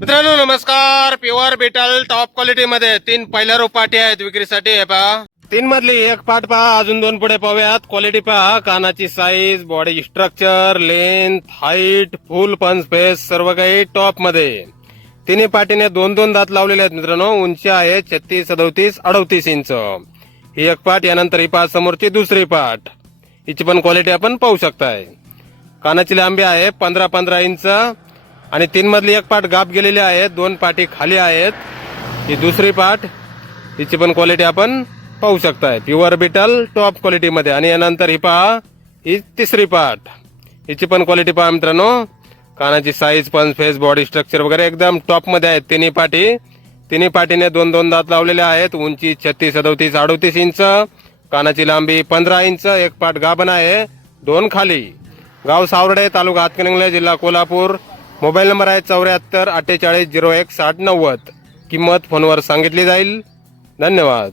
मित्रांनो नमस्कार. Pure beetle top quality मध्ये 3 पहिल्या रो पाटी आहेत विक्रीसाठी. हे पहा 3 मधली एक पाट पहा, अजून 2 पुढे पाहूयात. क्वालिटी पहा, कानाची size, body structure, length, height, फुल पंच फेस सर्व काही टॉप मध्ये. तिन्ही पाटीने 2-2 दात लावलेले आहेत मित्रांनो. उंची आहे 36, 37, 38 इंच. ही एक पाट. यानंतर ही पहा समोरची दुसरी पाट. हिची पण क्वालिटी आपण पाहू शकताय. कानाची लांबी आहे 15-15 इंच आणि 3 मधली एक पाट गाप गेलेली आहे. 2 पाटी खाली आहेत. ही दुसरी पाट. हिची पण क्वालिटी आपण पाहू शकताय. प्युअर बीटल टॉप क्वालिटी मध्ये. आणि यानंतर ही पहा, ही तिसरी पाट. हिची पण क्वालिटी पहा मित्रांनो. कानाची साईज, पंच फेस, बॉडी स्ट्रक्चर वगैरे एकदम टॉप मध्ये आहेत तिन्ही पाटी. तिन्ही पाटीने 2-2 दात लावलेले आहेत. उंची 36, 37, 38 इंच. कानाची लांबी 15 इंच. एक पाट गाभण आहे, 2 खाली. गाव सावर्डे, तालुका हातकणंगले, जिल्हा कोल्हापूर. मोबाईल नंबर आहे 74 48 01 60 90. किंमत फोनवर सांगितली जाईल. धन्यवाद.